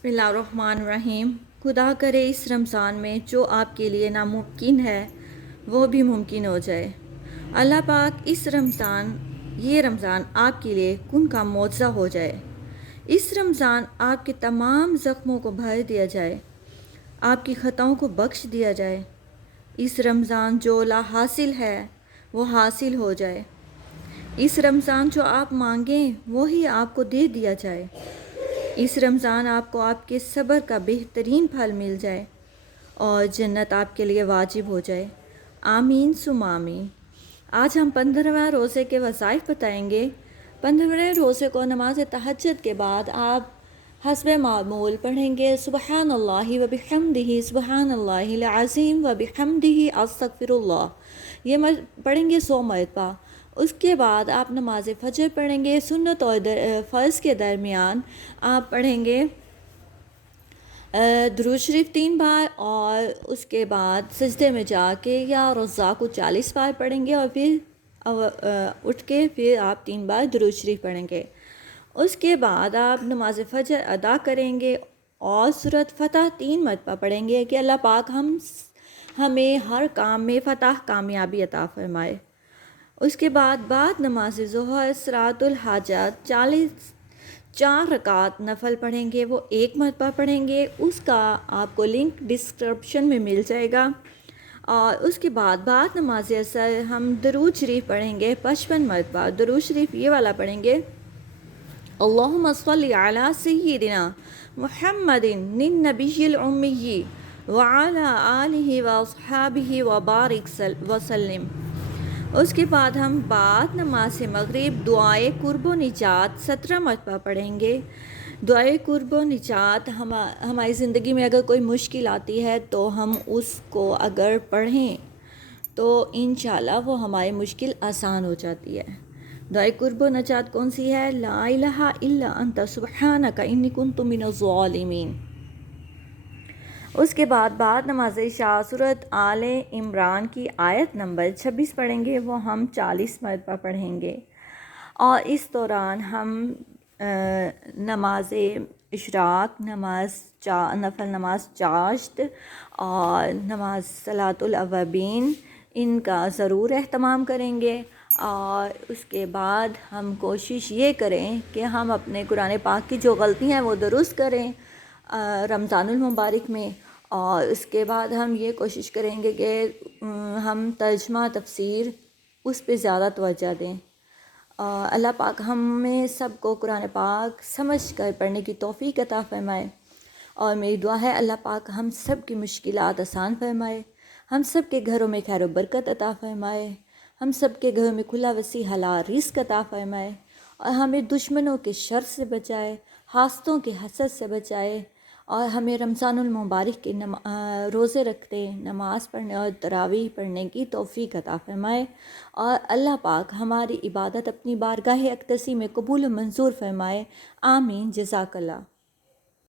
بسم اللہ الرحمن الرحیم۔ خدا کرے اس رمضان میں جو آپ کے لیے ناممکن ہے وہ بھی ممکن ہو جائے۔ اللہ پاک یہ رمضان آپ کے لیے کن کا معجزہ ہو جائے۔ اس رمضان آپ کے تمام زخموں کو بھر دیا جائے، آپ کی خطاؤں کو بخش دیا جائے۔ اس رمضان جو لا حاصل ہے وہ حاصل ہو جائے۔ اس رمضان جو آپ مانگیں وہی آپ کو دے دیا جائے۔ اس رمضان آپ کو آپ کے صبر کا بہترین پھل مل جائے اور جنت آپ کے لیے واجب ہو جائے۔ آمین ثم آمین۔ آج ہم 15ویں روزے کے وظائف بتائیں گے۔ 15ویں روزے کو نماز تہجد کے بعد آپ حسب معمول پڑھیں گے سبحان اللہ و بحمدہ سبحان اللہ العظیم و بحمدہ استغفر اللہ، یہ پڑھیں گے 100 مرتبہ۔ اس کے بعد آپ نماز فجر پڑھیں گے۔ سنت اور فرض کے درمیان آپ پڑھیں گے درود شریف 3 بار، اور اس کے بعد سجدے میں جا کے یا رزاق کو 40 بار پڑھیں گے، اور پھر اٹھ کے پھر آپ 3 بار درود شریف پڑھیں گے۔ اس کے بعد آپ نماز فجر ادا کریں گے اور سورۃ فتح 3 مرتبہ پڑھیں گے کہ اللہ پاک ہمیں ہر کام میں فتح کامیابی عطا فرمائے۔ اس کے بعد نماز ظہر صلاۃ الحاجات 4 رکعت نفل پڑھیں گے، وہ 1 مرتبہ پڑھیں گے۔ اس کا آپ کو لنک ڈسکرپشن میں مل جائے گا۔ اور اس کے بعد نماز عصر ہم درود شریف پڑھیں گے 55 مرتبہ۔ درود شریف یہ والا پڑھیں گے اللہم صلی علی سیدنا محمد النبی الامی وعلی آلہ واصحابہ وبارک وسلم۔ اس کے بعد ہم نماز مغرب دعائے قرب و نجات 17 مرتبہ پڑھیں گے۔ دعائے قرب و نجات ہماری زندگی میں اگر کوئی مشکل آتی ہے تو ہم اس کو اگر پڑھیں تو انشاءاللہ وہ ہماری مشکل آسان ہو جاتی ہے۔ دعائے قرب و نجات کون سی ہے؟ لا الہ الا انت سبحانک انی کنت من الظالمین۔ اس کے بعد نماز عشاء سورۃ آل عمران کی آیت نمبر 26 پڑھیں گے، وہ ہم 40 مرتبہ پڑھیں گے۔ اور اس دوران ہم نماز اشراق، نفل نماز چاشت اور نماز صلاۃ الاوابین ان کا ضرور اہتمام کریں گے۔ اور اس کے بعد ہم کوشش یہ کریں کہ ہم اپنے قرآن پاک کی جو غلطی ہیں وہ درست کریں رمضان المبارک میں۔ اور اس کے بعد ہم یہ کوشش کریں گے کہ ہم ترجمہ تفسیر اس پہ زیادہ توجہ دیں۔ اللہ پاک ہمیں سب کو قرآن پاک سمجھ کر پڑھنے کی توفیق عطا فرمائے، اور میری دعا ہے اللہ پاک ہم سب کی مشکلات آسان فرمائے، ہم سب کے گھروں میں خیر و برکت عطا فرمائے، ہم سب کے گھروں میں کھلا وسیع حلال رزق عطا فرمائے، اور ہمیں دشمنوں کے شر سے بچائے، حاسدوں کے حسد سے بچائے، اور ہمیں رمضان المبارک کے روزے رکھتے، نماز پڑھنے اور تراویح پڑھنے کی توفیق عطا فرمائے، اور اللہ پاک ہماری عبادت اپنی بارگاہ اقدسی میں قبول و منظور فرمائے۔ آمین۔ جزاک اللہ۔